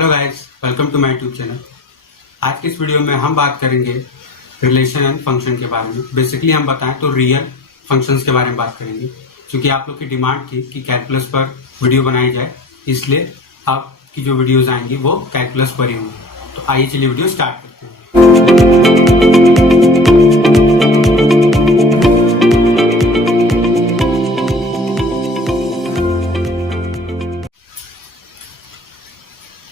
Hello guys, welcome to my YouTube channel. आज के इस वीडियो में हम बात करेंगे रिलेशन एंड फंक्शन के बारे में। बेसिकली हम बताएं तो रियल फंक्शंस के बारे में बात करेंगे, क्योंकि आप लोग की डिमांड थी कि कैलकुलस पर वीडियो बनाई जाए, इसलिए आपकी जो वीडियोज आएंगी वो कैलकुलस पर ही होंगी। तो आइए चलिए वीडियो स्टार्ट करते हैं।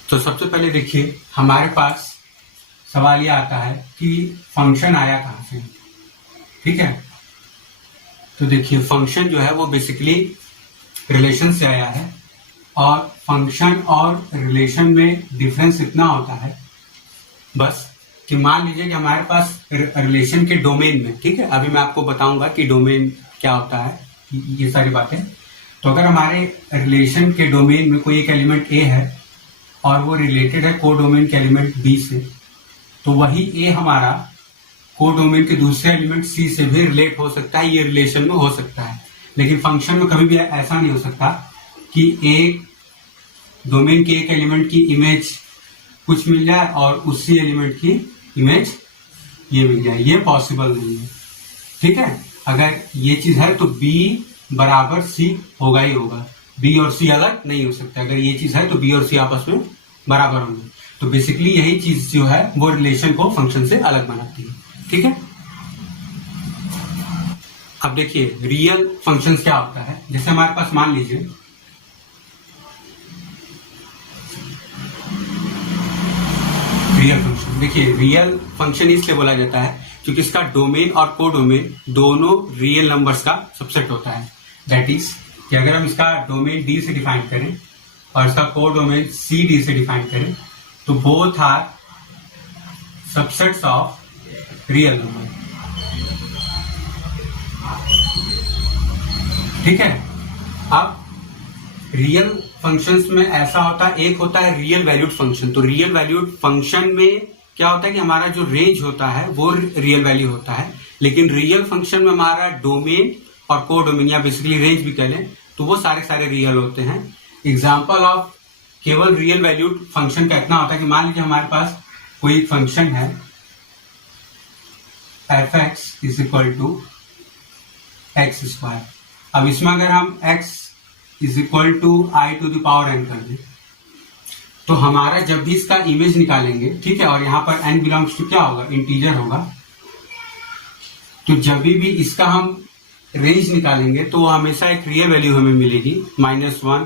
तो सबसे पहले देखिए, हमारे पास सवाल ये आता है कि फंक्शन आया कहाँ से। ठीक है, तो देखिए फंक्शन जो है वो बेसिकली रिलेशन से आया है, और फंक्शन और रिलेशन में डिफरेंस इतना होता है बस कि मान लीजिए कि हमारे पास रिलेशन के डोमेन में, ठीक है, अभी मैं आपको बताऊंगा कि डोमेन क्या होता है, ये सारी बातें। तो अगर हमारे रिलेशन के डोमेन में कोई एक एलिमेंट ए है और वो रिलेटेड है कोडोमेन के एलिमेंट बी से, तो वही ए हमारा कोडोमेन के दूसरे एलिमेंट सी से भी रिलेट हो सकता है, ये रिलेशन में हो सकता है। लेकिन फंक्शन में कभी भी ऐसा नहीं हो सकता कि एक डोमेन के एक एलिमेंट की इमेज कुछ मिल जाए और उसी एलिमेंट की इमेज ये मिल जाए, ये पॉसिबल नहीं है। ठीक है, अगर ये चीज है तो बी बराबर सी होगा ही होगा, बी और सी अलग नहीं हो सकता। अगर ये चीज है तो बी और सी आपस में बराबर होंगे। तो बेसिकली यही चीज जो है वो रिलेशन को फंक्शन से अलग बनाती है। ठीक है, अब देखिए रियल फंक्शन क्या होता है। जैसे हमारे पास मान लीजिए रियल फंक्शन, देखिए रियल फंक्शन इसलिए बोला जाता है क्योंकि इसका डोमेन और कोडोमेन दोनों रियल नंबर्स का सबसेट होता है। दैट इज कि अगर हम इसका डोमेन डी से डिफाइन करें और इसका कोडोमेन सी डी से डिफाइन करें, तो both are subsets of real number. ठीक है, अब रियल फंक्शंस में ऐसा होता है, एक होता है रियल वैल्यूड फंक्शन। तो रियल वैल्यूड फंक्शन में क्या होता है कि हमारा जो रेंज होता है वो रियल वैल्यू होता है, लेकिन रियल फंक्शन में हमारा डोमेन और कोडोमेन या बेसिकली रेंज भी कह लें तो वो सारे रियल होते हैं। एग्जाम्पल ऑफ केवल रियल वैल्यूड फंक्शन का इतना होता है कि मान लीजिए हमारे पास कोई फंक्शन है f x is equal to x square. अब इसमें अगर हम x is equal to i to the power n कर दें, तो हमारा जब भी इसका इमेज निकालेंगे, ठीक है, और यहां पर n बिलोंग्स टू क्या होगा, इंटीजर होगा, तो जब भी इसका हम रेंज निकालेंगे तो हमेशा एक रियल वैल्यू हमें मिलेगी -1,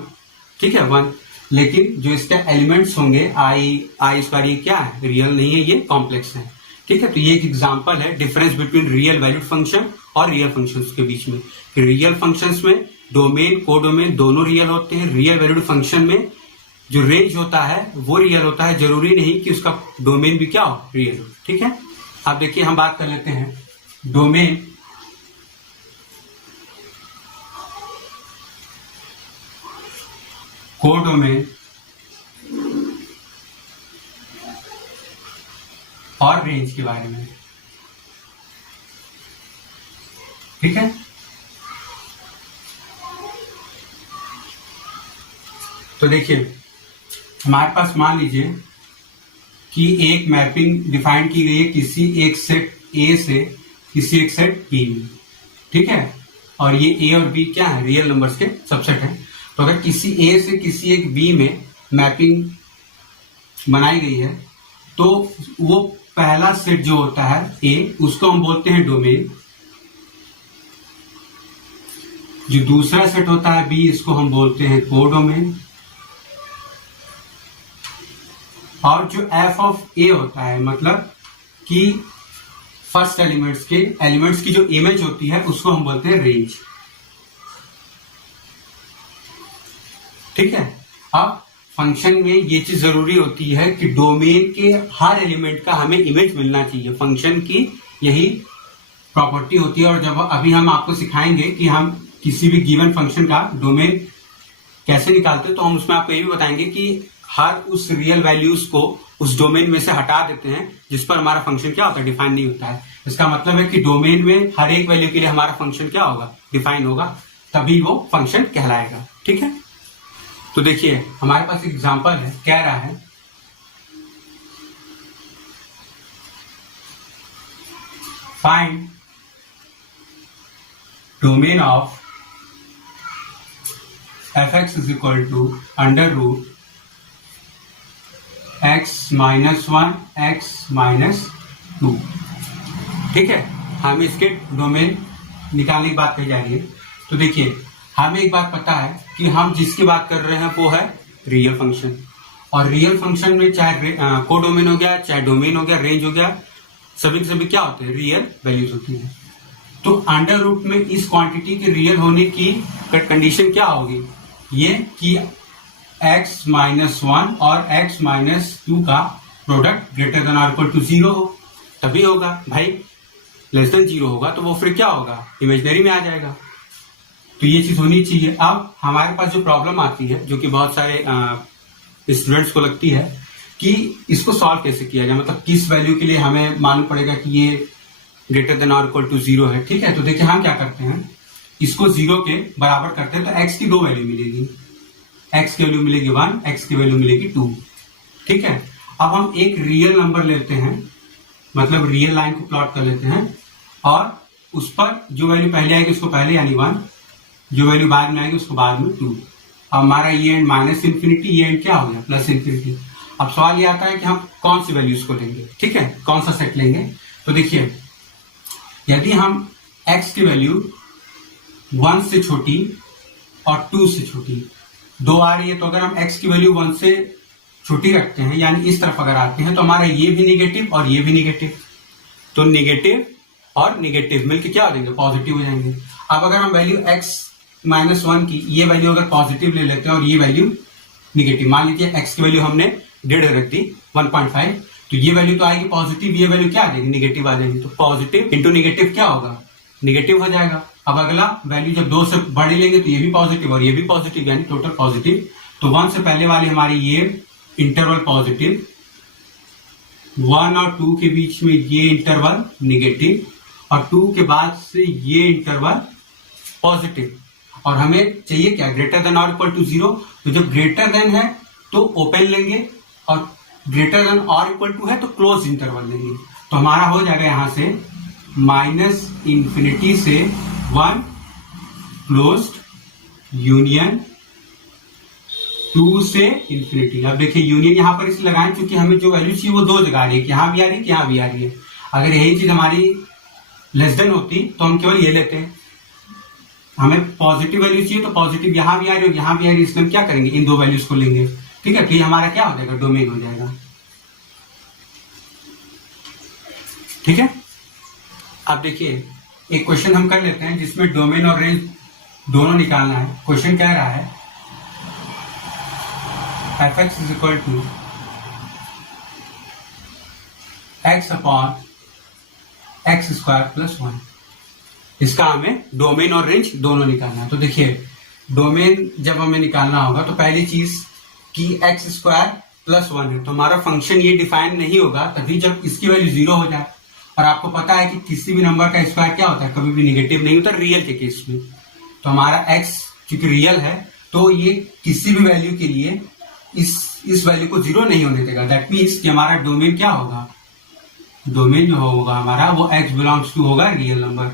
ठीक है, 1। लेकिन जो इसके एलिमेंट्स होंगे आई स्क्वायर, ये क्या है, रियल नहीं है, ये कॉम्प्लेक्स है। ठीक है, तो ये एक एग्जांपल है difference between real valued function और रियल फंक्शंस के बीच में। रियल फंक्शंस में डोमेन कोडोमेन दोनों रियल होते हैं। रियल वैल्यूड फंक्शन में जो रेंज होता है वो रियल होता है, जरूरी नहीं कि उसका डोमेन भी क्या हो, रियल हो। ठीक है, अब देखिए हम बात कर लेते हैं डोमेन कोडोमेन और रेंज के बारे में। ठीक है, तो देखिए हमारे पास मान लीजिए कि एक मैपिंग डिफाइन की गई है किसी एक सेट ए से किसी एक सेट बी में। ठीक है, और ये ए और बी क्या है, रियल नंबर्स के सबसेट है। तो अगर किसी ए से किसी एक बी में मैपिंग बनाई गई है तो वो पहला सेट जो होता है ए, उसको हम बोलते हैं डोमेन। जो दूसरा सेट होता है बी, इसको हम बोलते हैं कोडोमेन। और जो एफ ऑफ ए होता है, मतलब कि फर्स्ट एलिमेंट्स की जो इमेज होती है उसको हम बोलते हैं रेंज। ठीक है, अब फंक्शन में ये चीज जरूरी होती है कि डोमेन के हर एलिमेंट का हमें इमेज मिलना चाहिए। फंक्शन की यही प्रॉपर्टी होती है। और जब अभी हम आपको सिखाएंगे कि हम किसी भी गिवन फंक्शन का डोमेन कैसे निकालते हैं, तो हम उसमें आपको ये भी बताएंगे कि हर उस रियल वैल्यूज को उस डोमेन में से हटा देते हैं जिस पर हमारा फंक्शन क्या होता है, डिफाइन नहीं होता है। इसका मतलब है कि डोमेन में हर एक वैल्यू के लिए हमारा फंक्शन क्या होगा, डिफाइन होगा, तभी वो फंक्शन कहलाएगा। ठीक है, तो देखिए हमारे पास एग्जांपल है, कह रहा है find domain of fx is equal to under root x-1 x-2। ठीक है, हमें इसके डोमेन निकालने की बात कही जा रही है। तो देखिए, हमें एक बात पता है कि हम जिसकी बात कर रहे हैं वो है रियल फंक्शन, और रियल फंक्शन में चाहे कोडोमेन हो गया, चाहे डोमेन हो गया, रेंज हो गया, सभी क्या होते हैं, रियल वैल्यूज होती है। तो अंडर रूट में इस क्वांटिटी के रियल होने की कंडीशन क्या होगी, ये कि x-1 और x-2 का प्रोडक्ट ग्रेटर देन और इक्वल टू 0 हो, तभी होगा भाई। लेस देन 0 होगा तो वो फिर क्या होगा, इमेजिनरी में आ जाएगा। तो ये चीज होनी चाहिए। अब हमारे पास जो प्रॉब्लम आती है, जो कि बहुत सारे स्टूडेंट्स को लगती है, कि इसको सॉल्व कैसे किया जाए, मतलब किस वैल्यू के लिए हमें मालूम पड़ेगा कि ये ग्रेटर देन और इक्वल टू 0 है। ठीक है, तो देखिए हम क्या करते हैं, इसको 0 के बराबर करते हैं तो x की 2 वैल्यू मिलेगी, x की वैल्यू मिलेगी 1, x की वैल्यू मिलेगी 2। ठीक है, अब हम एक रियल नंबर लेते हैं, मतलब रियल लाइन को प्लॉट कर लेते हैं, और उस पर जो वैल्यू पहले आएगी उसको पहले यानी 1, जो वैल्यू बाद में आएगी उसको बाद में 2। अब हमारा ये एंड माइनस इन्फिनिटी, ये एंड क्या हो गया, प्लस इन्फिनिटी। अब सवाल ये आता है कि हम कौन सी वैल्यूज को लेंगे। ठीक है, कौन सा सेट लेंगे। तो देखिए, यदि हम x की वैल्यू 1 से छोटी और 2 से छोटी 2 आ रही है, तो अगर हम x की वैल्यू 1 से छोटी रखते हैं, यानी इस तरफ अगर आते हैं, तो हमारा ये भी निगेटिव और ये भी निगेटिव, तो निगेटिव और निगेटिव मिलकर क्या हो जाएंगे, पॉजिटिव हो जाएंगे। अब अगर हम वैल्यू x-1 की ये वैल्यू अगर पॉजिटिव ले लेते हैं और ये वैल्यू निगेटिव, मान लीजिए x की वैल्यू हमने 1.5 रख दी 1.5, तो ये वैल्यू तो आएगी पॉजिटिव, ये वैल्यू क्या आ जाएगी, निगेटिव आ जाएगी। तो पॉजिटिव इंटू निगेटिव क्या होगा, निगेटिव हो जाएगा। अब अगला वैल्यू जब 2 से बड़ी लेंगे तो ये भी पॉजिटिव और ये भी पॉजिटिव, यानी टोटल पॉजिटिव। तो 1 से पहले वाली हमारी ये इंटरवल पॉजिटिव, 1 और 2 के बीच में ये इंटरवल निगेटिव, और 2 के बाद से ये इंटरवल पॉजिटिव। और हमें चाहिए क्या, ग्रेटर देन और इक्वल टू 0। तो जब ग्रेटर देन है तो ओपन लेंगे, और ग्रेटर देन और इक्वल टू है तो क्लोज इंटरवल लेंगे। तो हमारा हो जाएगा यहां से माइनस इंफिनिटी से 1 क्लोज्ड यूनियन 2 से इंफिनिटी। अब देखिए यूनियन यहां पर इसलिए लगाएं क्योंकि हमें जो वैल्यू चाहिए वो 2 जगह आ रही है, यहां भी आ रही है, यहां भी आ रही है। अगर यही चीज हमारी लेस देन होती तो हम केवल ये लेते हैं। हमें पॉजिटिव वैल्यू चाहिए तो पॉजिटिव यहां भी आ रही है, यहां भी आ रही है, इसलिए हम क्या करेंगे, इन 2 वैल्यूज को लेंगे। ठीक है, तो ये हमारा क्या हो जाएगा, डोमेन हो जाएगा। ठीक है, अब देखिए एक क्वेश्चन हम कर लेते हैं जिसमें डोमेन और रेंज दोनों निकालना है। क्वेश्चन कह रहा है fx is equal to x upon x square plus 1। इसका हमें डोमेन और रेंज दोनों निकालना है। तो देखिए, डोमेन जब हमें निकालना होगा तो पहली चीज कि x स्क्वायर प्लस 1 है, तो हमारा फंक्शन ये डिफाइन नहीं होगा तभी जब इसकी वैल्यू 0 हो जाए। और आपको पता है कि किसी भी नंबर का स्क्वायर क्या होता है, कभी भी निगेटिव नहीं होता रियल के केस में। तो हमारा x क्योंकि रियल है तो ये किसी भी वैल्यू के लिए इस वैल्यू को 0 नहीं होने देगा। दैट मीन्स कि हमारा डोमेन क्या होगा, डोमेन जो होगा हमारा वो x बिलोंग्स टू होगा रियल नंबर।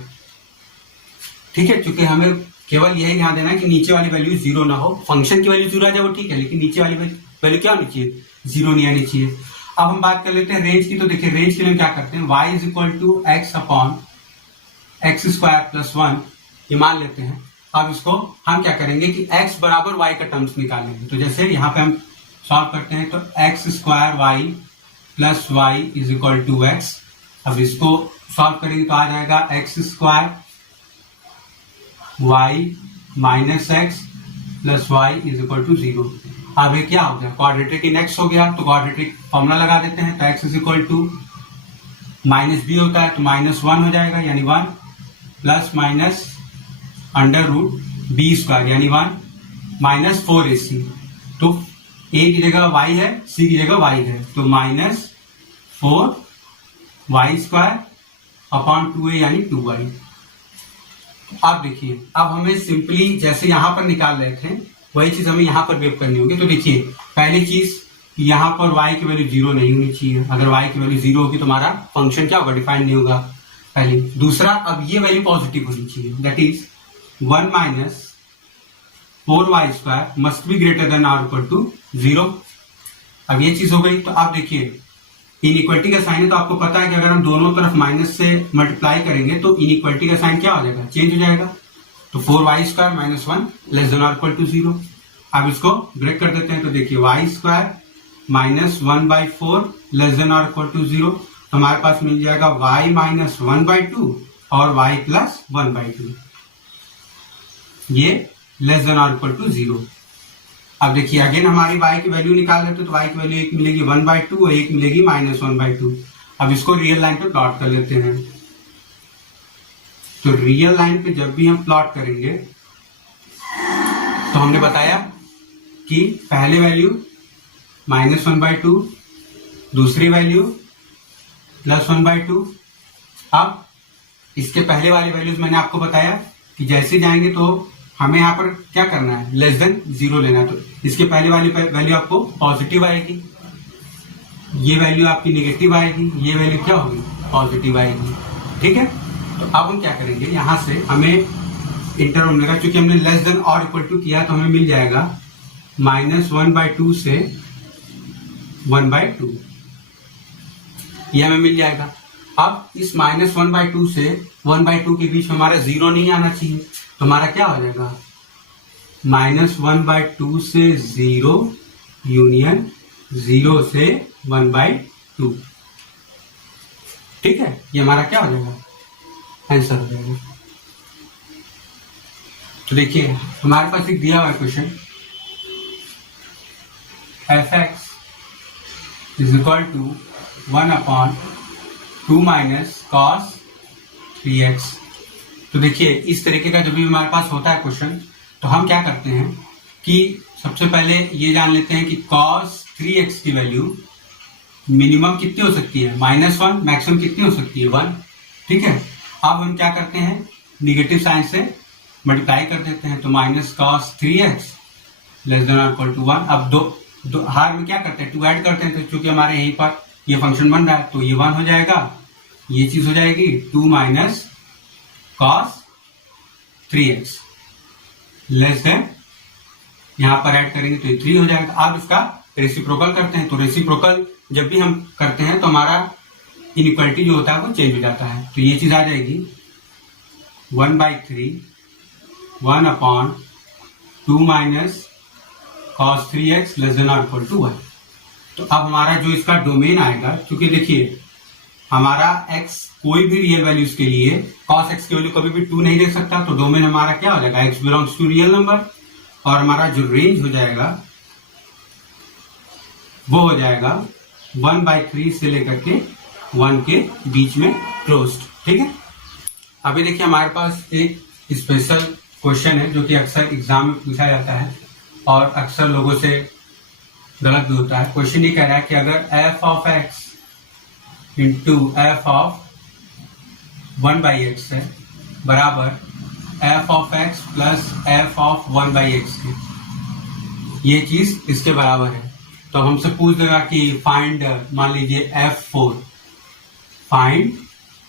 ठीक है, क्योंकि हमें केवल यही ध्यान देना है कि नीचे वाली वैल्यू 0 ना हो। फंक्शन की वैल्यू 0 आ जाए वो ठीक है, लेकिन नीचे वाली वैल्यू क्या होनी चाहिए, 0 नहीं आनी चाहिए। अब हम बात कर लेते हैं रेंज की। तो देखिए रेंज के लिए हम क्या करते हैं, y is equal to x upon x square plus 1 ये मान लेते हैं। अब इसको हम क्या करेंगे कि x बराबर y का टर्म्स निकालेंगे। तो जैसे यहाँ पे हम सॉल्व करते हैं तो x square y plus y is equal to x. अब इसको सॉल्व करेंगे तो आ जाएगा x square y minus x plus y is equal to 0। अब ये क्या हो गया, क्वाड्रेटिक इन एक्स हो गया, तो क्वाड्रेटिक फॉर्मूला लगा देते हैं। तो x is equal to minus b होता है तो -1 हो जाएगा, यानी 1 plus minus under root b square यानी 1 माइनस 4ac। तो a की जगह y है, c की जगह y है, तो -4y स्क्वायर अपॉन 2a यानी 2y। अब देखिए, अब हमें सिंपली जैसे यहां पर निकाल रहे थे वही चीज हमें यहां पर भी करनी होगी। तो देखिए पहली चीज यहां पर y की वैल्यू 0 नहीं होनी चाहिए। अगर y की वैल्यू 0 होगी तो हमारा फंक्शन क्या होगा, डिफाइन नहीं होगा। पहली। दूसरा, अब ये वैल्यू पॉजिटिव होनी चाहिए, that is 1 minus 4y square must be greater than or equal to 0। अब ये चीज हो गई। तो आप देखिए इनइक्वालिटी का साइन है, तो आपको पता है कि अगर हम दोनों तरफ माइनस से मल्टीप्लाई करेंगे तो इनइक्वालिटी का साइन क्या हो जाएगा, चेंज हो जाएगा। तो 4y square minus 1 less than or equal to 0। अब इसको ब्रेक कर देते हैं, तो देखिए y square minus 1/4 less than or equal to 0। तो हमारे पास मिल जाएगा y माइनस 1/2 और y प्लस 1/2, ये less than or equal to 0। अब देखिए अगेन हमारी y की वैल्यू निकाल लेते तो y की वैल्यू एक मिलेगी 1/2 और एक मिलेगी माइनस 1/2। अब इसको रियल लाइन पे प्लॉट कर लेते हैं। तो रियल लाइन पे जब भी हम प्लॉट करेंगे तो हमने बताया कि पहले वैल्यू माइनस 1/2, दूसरी वैल्यू प्लस 1/2। अब इसके पहले वाली वैल्यूज मैंने आपको बताया कि जैसे जाएंगे तो हमें यहाँ पर क्या करना है, लेस देन 0 लेना है। तो इसके पहले वाली वैल्यू आपको पॉजिटिव आएगी, ये वैल्यू आपकी निगेटिव आएगी, ये वैल्यू क्या होगी, पॉजिटिव आएगी। ठीक है, तो अब हम क्या करेंगे, यहां से हमें इंटर ओमेगा, चूंकि हमने लेस देन और इक्वल टू किया तो हमें मिल जाएगा माइनस 1/2 से 1/2, ये हमें मिल जाएगा। अब इस माइनस 1/2 से 1/2 के बीच में हमारा 0 नहीं आना चाहिए, तो हमारा क्या हो जाएगा, माइनस 1/2 से 0 यूनियन 0 से 1/2। ठीक है, ये हमारा क्या हो जाएगा, आंसर हो जाएगा। तो देखिए हमारे पास एक दिया हुआ question, fx is equal to 1/2 minus cos 3x। तो देखिए इस तरीके का जब भी हमारे पास होता है क्वेश्चन, तो हम क्या करते हैं कि सबसे पहले ये जान लेते हैं कि cos 3x की वैल्यू मिनिमम कितनी हो सकती है, -1, मैक्सिमम कितनी हो सकती है, 1। ठीक है, अब हम क्या करते हैं, निगेटिव साइन से मल्टीप्लाई कर देते हैं, तो minus cos 3x less than और इक्वल टू 1। अब दो हार में क्या करते हैं, 2 ऐड करते हैं, तो चूंकि हमारे यहीं पर ये फंक्शन बन रहा है तो ये 1 हो जाएगा, ये चीज हो जाएगी 2 minus cos 3x less than, यहां पर ऐड करेंगे तो ये 3 हो जाएगा। अब इसका रेसिप्रोकल करते हैं, तो रेसिप्रोकल जब भी हम करते हैं तो हमारा इनइक्वालिटी जो होता है वो चेंज हो जाता है। तो ये चीज आ जाएगी 1/3 1/2 minus cos 3x less than और इक्वल टू 1। तो अब हमारा जो इसका डोमेन आएगा, क्योंकि देखिए हमारा x कोई भी रियल वैल्यूज के लिए cos x की वैल्यू कभी भी 2 नहीं दे सकता, तो डोमेन हमारा क्या हो जाएगा, x belongs to real number, और हमारा जो रेंज हो जाएगा वो हो जाएगा 1/3 से लेकर के 1 के बीच में क्लोज्ड। ठीक है, अभी देखिए हमारे पास एक स्पेशल क्वेश्चन है जो कि अक्सर एग्जाम में पूछा जाता है और अक्सर लोगों से गलत भी होता है। क्वेश्चन ये कह रहा है कि अगर f of x into f of 1/x है बराबर f of x plus f of 1/x के, ये चीज इसके बराबर है, तो हमसे पूछ देगा कि फाइंड, मान लीजिए f4, फाइंड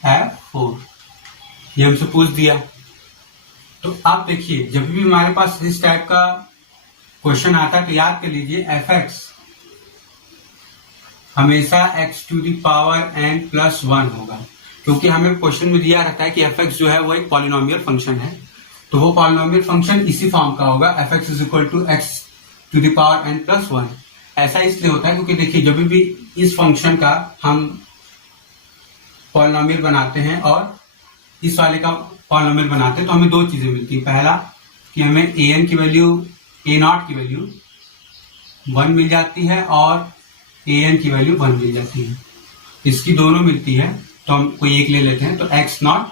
f4, ये हमसे पूछ दिया। तो आप देखिए जब भी हमारे पास इस टाइप का क्वेश्चन आता है तो याद कर लीजिए fx हमेशा x to the power n plus 1 होगा, क्योंकि हमें क्वेश्चन में दिया रहता है कि fx जो है वो एक पॉलिनोमियल फंक्शन है, तो वो पॉलिनोमियल फंक्शन इसी फॉर्म का होगा, fx is equal to x to the power n plus 1। ऐसा इसलिए होता है क्योंकि देखिए जब भी इस फंक्शन का हम पॉलिनोमियल बनाते हैं और इस वाले का पॉलिनोमियल बनाते हैं तो हमें दो चीजें मिलती है। पहला कि हमें an की वैल्यू, a0 की वैल्यू 1 मिल जाती है और an की वैल्यू 1 मिल जाती है, इसकी दोनों मिलती है, तो हम कोई एक ले लेते हैं। तो x0,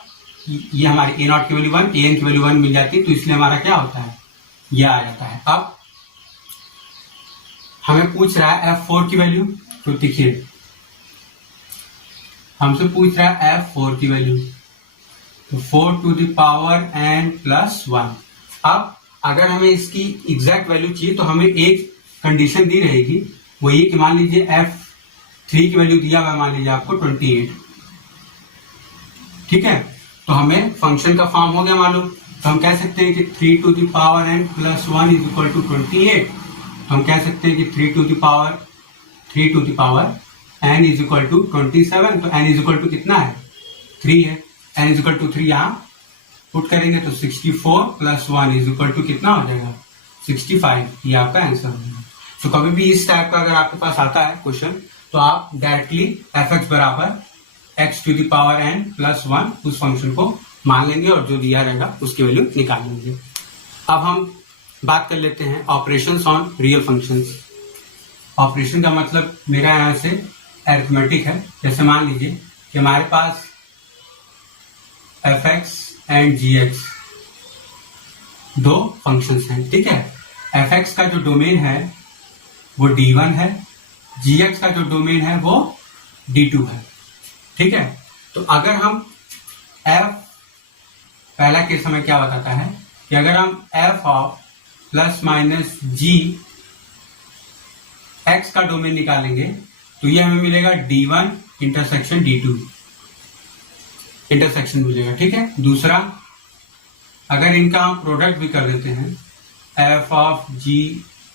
ये हमारी a0 की वैल्यू 1, an की वैल्यू 1 मिल जाती है, तो इसलिए हमारा क्या होता है, यह आ जाता है। अब हमें पूछ रहा है f4 की वैल्यू, तो देखिए हमसे पूछ रहा है f4 की वैल्यू, तो 4 to the power n plus 1। अब अगर हमें इसकी एग्जैक्ट वैल्यू चाहिए तो हमें एक कंडीशन दी रहेगी, वो ये कि मान लीजिए f3 की वैल्यू दिया हुआ, मान लीजिए आपको 28, ठीक है, तो हमें फंक्शन का फॉर्म हो गया मालूम। तो हम कह सकते हैं कि 3 to the power n plus 1 is equal to 28। तो हम कह सकते हैं कि 3 to the power n is equal to 27। तो n is equal to कितना है, 3 है। n is equal to 3 यहाँ पुट करेंगे तो 64 plus 1 is equal to कितना हो जाएगा, 65। ये आपका आंसर होगा। तो कभी भी इस टाइप का अगर आपके पास आता है क्वेश्चन, तो आप डायरेक्टली f(x) बराबर x to the power n plus 1 उस फंक्शन को मान लेंगे और जो दिया रहेगा उसकी वैल्यू निकाल लेंगे। अब हम बात कर लेते हैं operations on real functions. Operation का मतलब मेरा यहां से अरिथमेटिक है। जैसे मान लीजिए कि हमारे पास f(x) एंड g(x) दो फंक्शंस हैं, ठीक है। f(x) का जो डोमेन है वो d1 है, g(x) का जो डोमेन है वो d2 है, ठीक है। तो अगर हम f, पहला केस हमें क्या बताता है कि अगर हम f of plus minus g x का डोमेन निकालेंगे तो ये हमें मिलेगा d1 इंटरसेक्शन d2 इंटरसेक्शन मिलेगा, ठीक है। दूसरा, अगर इनका हम प्रोडक्ट भी कर देते हैं f ऑफ g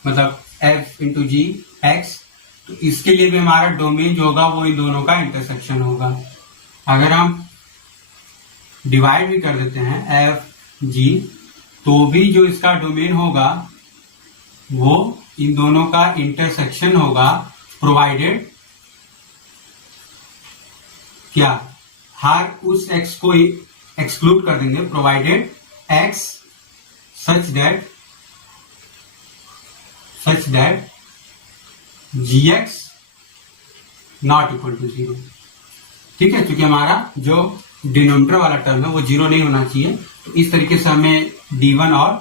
मतलब f इंटू जी x, तो इसके लिए भी हमारा डोमेन जो होगा वो इन दोनों का इंटरसेक्शन होगा। अगर हम डिवाइड भी कर देते हैं एफ जी, तो भी जो इसका डोमेन होगा वो इन दोनों का इंटरसेक्शन होगा, प्रोवाइडेड क्या, हर उस x को एक्सक्लूड कर देंगे, provided x such that gx not equal to 0, ठीक है। क्योंकि हमारा जो डिनोमिनेटर वाला टर्म है वो 0 नहीं होना चाहिए। तो इस तरीके से हमें d1 और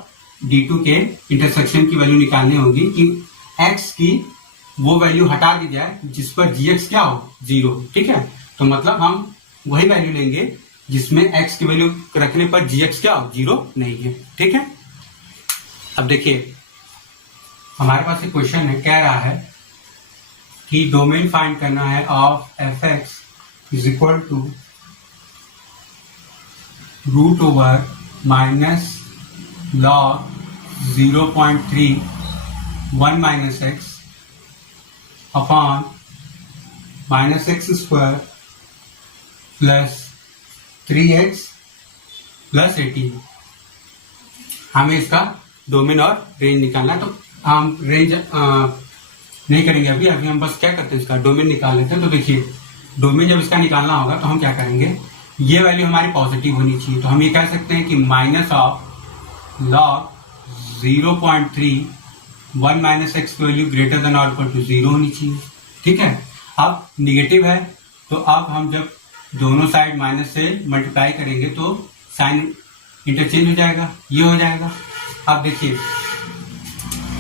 d2 के इंटरसेक्शन की वैल्यू निकालनी होगी कि x की वो वैल्यू हटा दी जाए जिस पर gx क्या हो, 0, ठीक है। तो मतलब हम वही वैल्यू लेंगे जिसमें x की वैल्यू रखने पर gx क्या हो, 0 नहीं है, ठीक है। अब देखिए हमारे पास एक क्वेश्चन है, कह रहा है कि डोमेन फाइंड करना है of f(x) is equal to root over minus log 0.3 1 minus x upon minus x square plus 3x plus 18। हमें इसका डोमेन और रेंज निकालना है। तो हम रेंज नहीं करेंगे अभी हम बस क्या करते हैं, इसका डोमेन निकाल लेते हैं। तो देखिए डोमेन जब इसका निकालना होगा तो हम क्या करेंगे, ये वैल्यू हमारी पॉजिटिव होनी चाहिए। तो हम ये कह सकते हैं कि minus of log 0.3 1 minus x की वैल्यू ग्रेटर देन और इक्वल टू 0 होनी चाहिए, ठीक है। अब निगेटिव है तो अब हम जब दोनों साइड माइनस से मल्टीप्लाई करेंगे तो साइन इंटरचेंज हो जाएगा, ये हो जाएगा। अब देखिए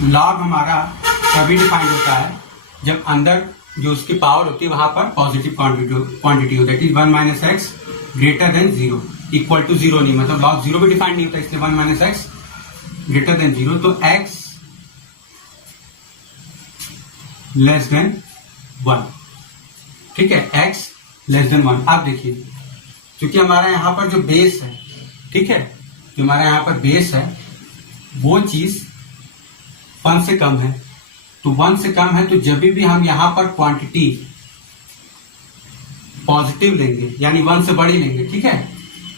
लॉग हमारा तभी डिफाइंड होता है जब अंदर जो उसकी पावर होती है वहां पर पॉजिटिव क्वांटिटी हो, that is 1 minus x greater than 0 equal to 0 नहीं, मतलब लॉग 0 भी डिफाइंड नहीं होता, इसलिए 1 माइनस एक्स ग्रेटर देन 0। तो x लेस देन 1, ठीक है, x लेस देन 1। अब देखिए क्योंकि हमारा यहाँ पर जो बेस है, ठीक है, जो हमारा यहाँ पर बेस है वो चीज 1 से कम है, तो 1 से कम है तो जब भी हम यहाँ पर क्वांटिटी पॉजिटिव लेंगे यानी 1 से बड़ी लेंगे, ठीक है,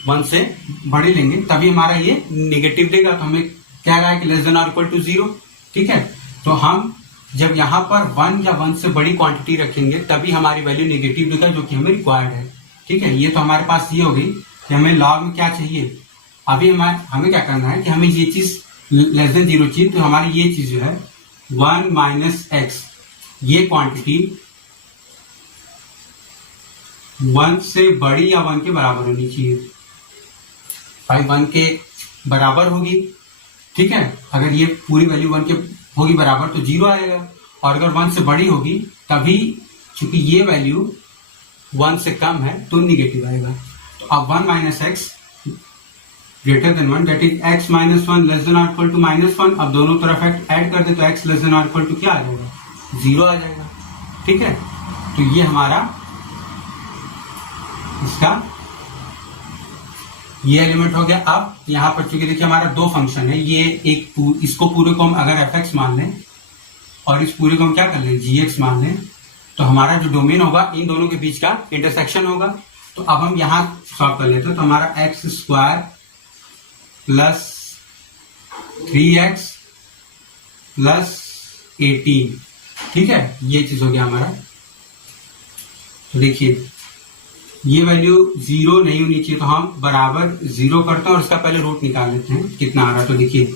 1 से बड़ी लेंगे तभी हमारा ये निगेटिव देगा। तो हमें कह रहा है कि लेस देन और इक्वल टू 0, ठीक है। तो हम जब यहाँ पर 1 या 1 से बड़ी क्वांटिटी रखेंगे तभी हमारी वैल्यू निगेटिव देगा, जो कि हमें रिक्वायर्ड है, ठीक है। ये तो हमारे पास ये हो गई कि हमें लॉग में क्या चाहिए। अभी हमें क्या करना है कि हमें ये चीज लेस देन 0 चाहिए। तो हमारी ये चीज जो है 1 माइनस एक्स, ये क्वांटिटी 1 से बड़ी या 1 के बराबर होनी चाहिए। भाई 1 के बराबर होगी, ठीक है, अगर ये पूरी वैल्यू 1 के होगी बराबर तो 0 आएगा, और अगर 1 से बड़ी होगी तभी, चूंकि ये वैल्यू 1 से कम है तो निगेटिव आएगा। तो अब 1 minus x greater then 1 that is x minus 1 less then और इक्वल टू माइनस 1। अब दोनों तरफ ऐड कर दे तो x लेस देन और इक्वल टू क्या आ जाएगा, 0 आ जाएगा, ठीक है। तो ये हमारा इसका ये एलिमेंट हो गया। अब यहाँ पर चूंकि देखिए हमारा दो फंक्शन है, ये एक इसको पूरे को हम अगर एफ मान लें और इस पूरे को हम क्या कर लें जी मान लें, तो हमारा जो डोमेन होगा इन दोनों के बीच का इंटरसेक्शन होगा। तो अब हम यहाँ सॉल्व कर लेते हैं, तो हमारा x square plus 3x plus 18, ठीक है, ये चीज हो गया हमारा। तो देखिए ये वैल्यू 0 नहीं होनी चाहिए, तो हम बराबर 0 करते हैं और इसका पहले रूट निकाल लेते हैं कितना आ रहा है। तो देखिए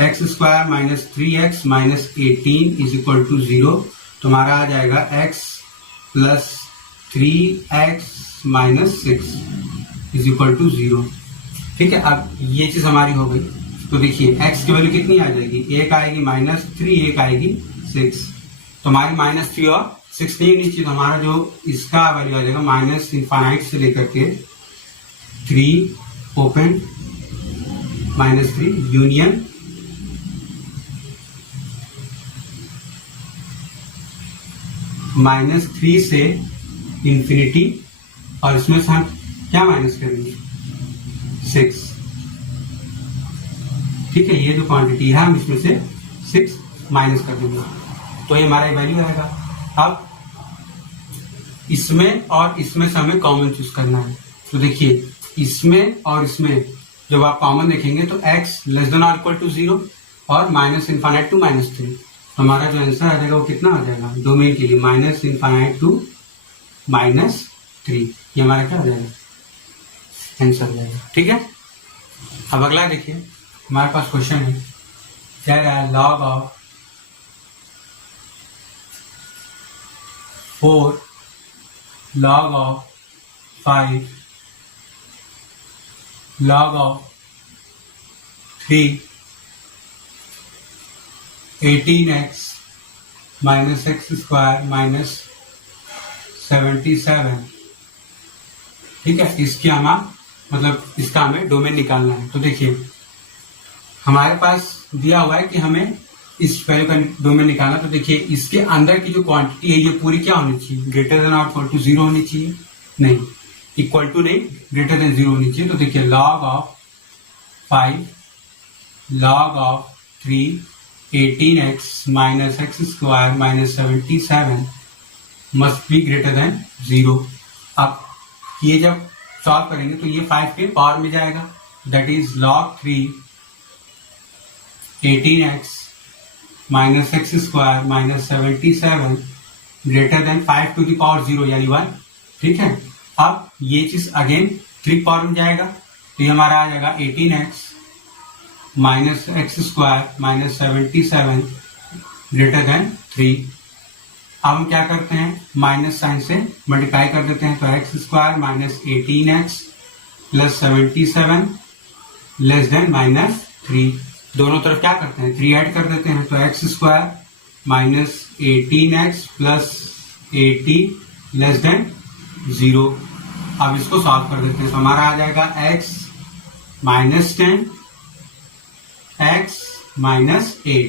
x square minus 3x minus 18 is equal to 0, तो हमारा आ जाएगा x plus 3x minus 6 is equal to 0, ठीक है। अब ये चीज हमारी हो गई। तो देखिए x की वैल्यू कितनी आ जाएगी, एक आएगी -3, एक आएगी 6, तो हमारी -3 और 6 नहीं होनी चाहिए, तो हमारा जो इसका वैल्यू आ जाएगा -∞ से लेकर के 3 ओपन -3 यूनियन -3 से इंफिनिटी, और इसमें से हम क्या माइनस करेंगे 6, ठीक है। ये जो क्वांटिटी है हम इसमें से 6 माइनस कर देंगे, तो ये हमारा वैल्यू आएगा। अब इसमें और इसमें से हमें कॉमन चूज करना है। तो देखिए इसमें और इसमें जब आप कॉमन देखेंगे तो x लेस देन और इक्वल टू 0 और -∞ टू -3, हमारा जो आंसर आ जाएगा वो कितना आ जाएगा डोमेन के लिए -∞ टू -3, ये हमारा क्या आ जाएगा आंसर आ जाएगा, ठीक है। अब अगला देखिए हमारे पास क्वेश्चन है, कह रहा है log of 4 log of 5 log of 3 18x minus x square minus 77, ठीक है। इसकी इसका हमें डोमेन निकालना है। तो देखिए हमारे पास दिया हुआ है कि हमें इस वैल्यू का डोमेन निकालना। तो देखिए इसके अंदर की जो क्वांटिटी है ये पूरी क्या होनी चाहिए, ग्रेटर देन और इक्वल टू 0 होनी चाहिए, नहीं इक्वल टू नहीं ग्रेटर देन 0 होनी चाहिए। तो देखिए log of 5 log of 3 18x minus x square minus 77 must be greater than 0। अब ये जब सॉल्व करेंगे तो ये 5 के पावर में जाएगा, that is log 3 18x minus x square minus 77 greater than 5 to the power 0 यानी 1, ठीक है। अब ये चीज अगेन 3 पावर में जाएगा, तो ये हमारा आ जाएगा 18x minus x square minus 77 greater then 3। अब हम क्या करते हैं माइनस साइन से मल्टीप्लाई कर देते हैं, तो x square minus 18x plus 77 less than -3, दोनों तरफ क्या करते हैं 3 ऐड कर देते हैं, तो x square minus 18x plus 80 less than 0। अब इसको सॉल्व कर देते हैं, तो हमारा आ जाएगा x minus 10 x minus 8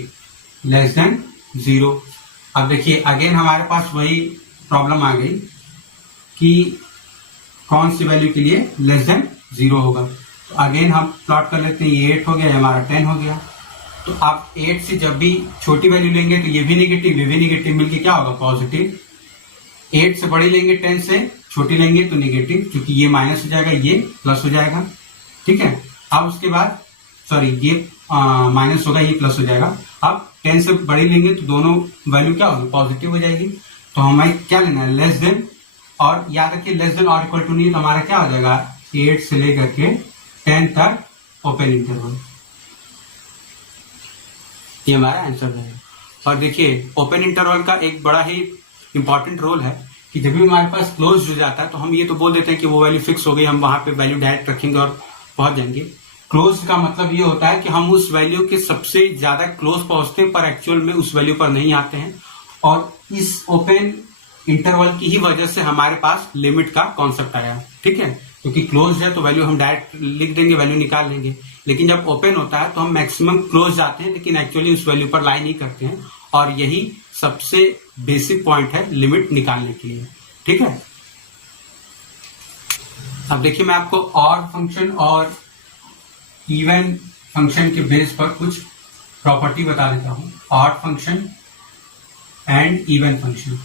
less than 0। अब देखिए अगेन हमारे पास वही प्रॉब्लम आ गई कि कौन सी वैल्यू के लिए लेस देन 0 होगा। तो अगेन हम प्लॉट कर लेते हैं, ये 8 हो गया, हमारा 10 हो गया। तो आप 8 से जब भी छोटी वैल्यू लेंगे तो ये भी नेगेटिव ये भी नेगेटिव मिलके क्या होगा पॉजिटिव। 8 से बड़ी लेंगे 10 से छोटी लेंगे तो नेगेटिव, क्योंकि ये माइनस हो जाएगा ये प्लस हो जाएगा, ठीक है। अब उसके बाद ये माइनस होगा ये प्लस हो जाएगा। अब 10 से बड़ी लेंगे तो दोनों वैल्यू क्या होगी पॉजिटिव हो जाएगी। तो हमें क्या लेना है लेस देन, और याद रखिए लेस देन और इक्वल टू नहीं, तो हमारा क्या हो जाएगा 8 से लेकर के 10 तक ओपन इंटरवल, ये हमारा आंसर है। और देखिए ओपन इंटरवल का एक बड़ा ही इंपॉर्टेंट रोल है कि जब भी हमारे पास क्लोज हो जाता है तो हम ये तो बोल देते हैं कि वो वैल्यू फिक्स हो गई, हम वहां पे वैल्यू डायरेक्ट रखेंगे और पहुंच जाएंगे। क्लोज का मतलब ये होता है कि हम उस वैल्यू के सबसे ज्यादा क्लोज पहुंचते हैं पर एक्चुअल में उस वैल्यू पर नहीं आते हैं। और इस ओपन इंटरवल की ही वजह से हमारे पास लिमिट का कॉन्सेप्ट आया, ठीक है। क्योंकि क्लोज है तो वैल्यू हम डायरेक्ट लिख देंगे, वैल्यू निकाल लेंगे, लेकिन जब ओपन होता है तो हम मैक्सिमम क्लोज जाते हैं लेकिन एक्चुअली उस वैल्यू पर लाई नहीं करते हैं। और यही सबसे बेसिक पॉइंट है लिमिट निकालने के लिए, ठीक है। अब देखिए मैं आपको ऑड फंक्शन और इवन फंक्शन के बेस पर कुछ प्रॉपर्टी बता देता हूं। Odd function and even function.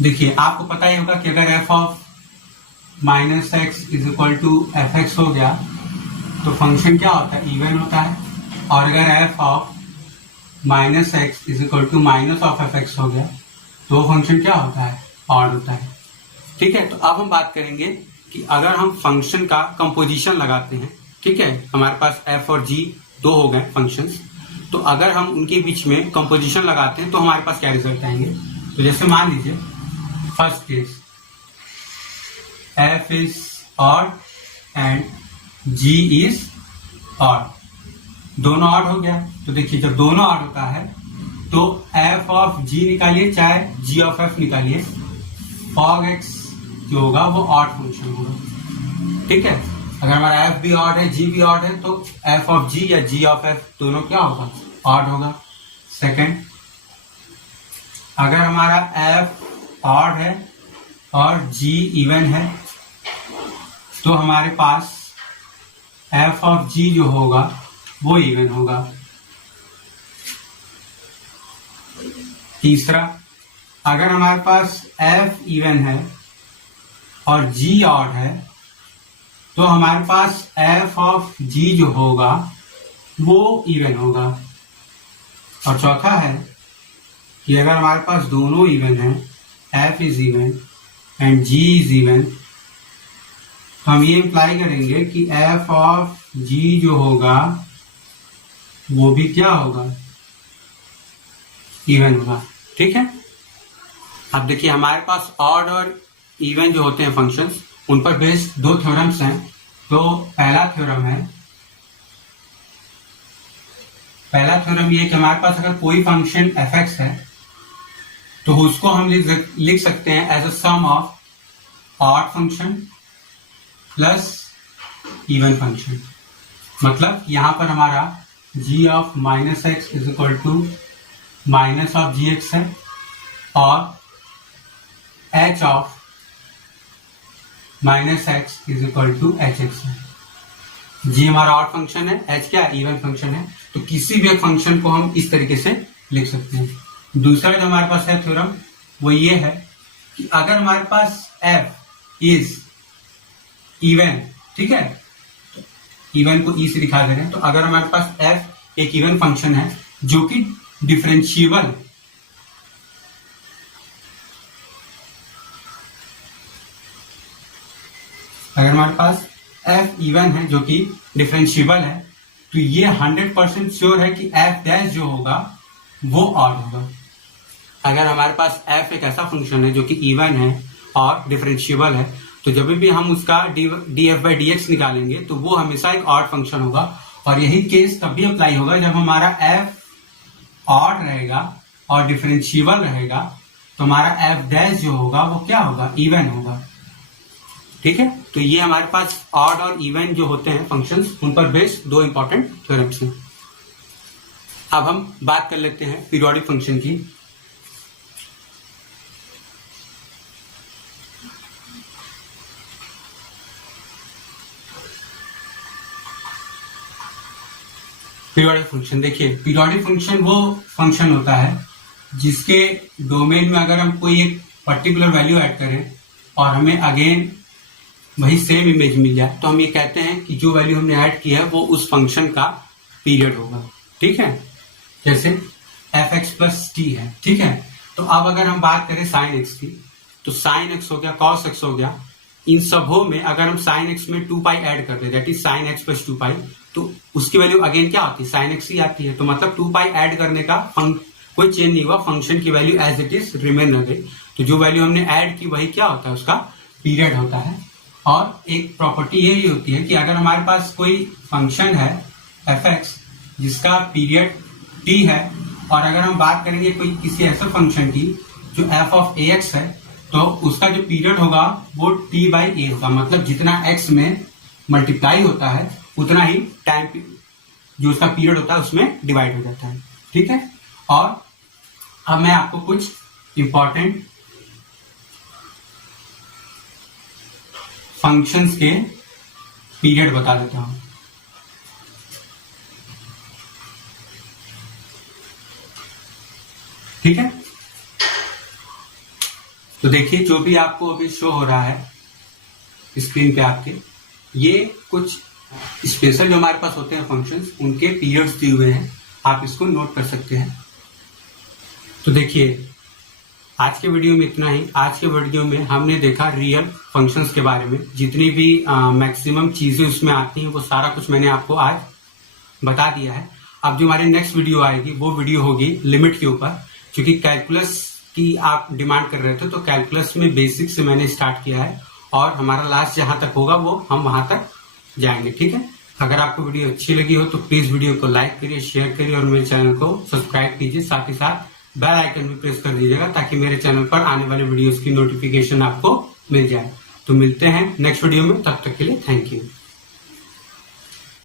देखिए आपको पता ही होगा कि अगर f of minus x is equal to f x हो गया तो फंक्शन क्या होता है, इवन होता है। और अगर f of minus x is equal to minus of f x हो गया तो फंक्शन क्या होता है, ऑड होता है। ठीक है, तो अब हम बात करेंगे कि अगर हम फंक्शन का कंपोजिशन लगाते हैं, ठीक है, हमारे पास एफ और जी दो हो गए फंक्शंस, तो अगर हम उनके बीच में कंपोजिशन लगाते हैं तो हमारे पास क्या रिजल्ट आएंगे। तो जैसे मान लीजिए first case f is odd and g is odd, दोनों ऑड हो गया। तो देखिए जब दोनों ऑड होता है तो एफ ऑफ जी निकालिए चाहे जी ऑफ एफ निकालिए, फॉग एक्स जो होगा वो ऑड फंक्शन होगा। ठीक है, अगर हमारा एफ भी ऑड है जी भी ऑड है तो एफ ऑफ जी या जी ऑफ एफ दोनों क्या होगा, ऑड होगा। सेकंड, अगर हमारा एफ ऑड है और जी इवन है तो हमारे पास एफ ऑफ जी जो होगा वो इवन होगा। तीसरा, अगर हमारे पास एफ इवन है और जी ऑड है तो हमारे पास एफ ऑफ जी जो होगा वो इवन होगा। और चौथा है कि अगर हमारे पास दोनों इवन है, f is even and g is even, तो हम ये इंप्लाई करेंगे कि एफ ऑफ जी जो होगा वो भी क्या होगा, इवन होगा। ठीक है, अब देखिए हमारे पास ऑड और इवन जो होते हैं फंक्शंस, उन पर बेस्ड दो थ्योरम्स हैं। तो पहला थ्योरम ये है कि हमारे पास अगर कोई फंक्शन एफ एक्स है तो उसको हम लिख सकते हैं as a sum of odd function plus even function. मतलब यहां पर हमारा g of minus x is equal to minus of g x है और h of minus x is equal to h x है। g हमारा ऑड फंक्शन है, h क्या है, इवन फंक्शन है। तो किसी भी एक फंक्शन को हम इस तरीके से लिख सकते हैं। दूसरा जो हमारे पास है थ्योरम वो ये है कि अगर हमारे पास f इज इवन, ठीक है, इवन को ई से दिखा दे रहे हैं, तो अगर हमारे पास f एक इवन फंक्शन है जो कि डिफरेंशिएबल, अगर हमारे पास f इवन है जो कि डिफरेंशिएबल है तो ये 100% श्योर है कि f डैश जो होगा वो ऑड होगा। अगर हमारे पास f एक ऐसा फंक्शन है जो कि इवन है और डिफरेंशिएबल है तो जब भी हम उसका df by dx निकालेंगे तो वो हमेशा एक ऑड फंक्शन होगा। और यही केस तब भी अप्लाई होगा जब हमारा f ऑड रहेगा और डिफरेंशिएबल रहेगा तो हमारा f डैश जो होगा वो क्या होगा, इवन होगा। ठीक है, तो ये हमारे पास ऑड और इवन जो होते हैं फंक्शंस, उन पर बेस्ड दो इंपॉर्टेंट थ्योरम्स हैं। अब हम बात कर लेते हैं पीरियोडिक फंक्शन की। पीरियोडिक फंक्शन, देखिए पीरियोडिक फंक्शन वो फंक्शन होता है जिसके डोमेन में अगर हम कोई एक पर्टिकुलर वैल्यू ऐड करें और हमें अगेन वही सेम इमेज मिल जाए तो हम ये कहते हैं कि जो वैल्यू हमने ऐड की है वो उस फंक्शन का पीरियड होगा। ठीक है, जैसे एफ एक्स प्लस टी है। ठीक है, तो अब अगर हम बात करें साइन एक्स की तो साइन एक्स हो गया, कॉस एक्स हो गया, इन सबों में अगर हम साइन एक्स में 2 पाई ऐड कर दे, that is sine x plus 2 pi, तो उसकी वैल्यू अगेन क्या होती है, साइन एक्स ही आती है। तो मतलब 2 पाई ऐड करने का कोई चेंज नहीं हुआ, फंक्शन की value as it is remain रह गई। तो जो वैल्यू हमने ऐड की वही क्या होता है, उसका पीरियड होता है। और एक प्रॉपर्टी यही होती है कि अगर हमारे पास कोई फंक्शन है एफ एक्स जिसका पीरियड टी है और अगर हम बात करेंगे कोई किसी ऐसे फंक्शन की जो एफ ऑफ ए एक्स है तो उसका जो पीरियड होगा वो टी बाई ए होगा। मतलब जितना एक्स में मल्टीप्लाई होता है उतना ही टाइम जो उसका पीरियड होता है उसमें डिवाइड हो जाता है। ठीक है, और अब मैं आपको कुछ इंपॉर्टेंट फंक्शंस के पीरियड बता देता हूं। ठीक है, तो देखिए जो भी आपको अभी शो हो रहा है स्क्रीन पे आपके, ये कुछ स्पेशल जो हमारे पास होते हैं फंक्शंस, उनके पीरियड्स दिए हुए हैं, आप इसको नोट कर सकते हैं। तो देखिए आज के वीडियो में इतना ही। आज के वीडियो में हमने देखा रियल फंक्शंस के बारे में, जितनी भी मैक्सिमम चीजें उसमें आती हैं वो सारा कुछ मैंने आपको आज बता दिया है। अब जो हमारी नेक्स्ट वीडियो आएगी वो वीडियो होगी लिमिट के ऊपर, क्योंकि कैलकुलस की आप डिमांड कर रहे थे, तो कैलकुलस में बेसिक से मैंने स्टार्ट किया है और हमारा लास्ट जहां तक होगा वो हम वहां तक जाएंगे। ठीक है, अगर आपको वीडियो अच्छी लगी हो तो प्लीज वीडियो को लाइक करिए, शेयर करिए और मेरे चैनल को सब्सक्राइब कीजिए। साथ ही साथ बेल आइकन भी प्रेस कर दीजिएगा ताकि मेरे चैनल पर आने वाले वीडियोस की नोटिफिकेशन आपको मिल जाए। तो मिलते हैं नेक्स्ट वीडियो में, तब तक के लिए थैंक यू।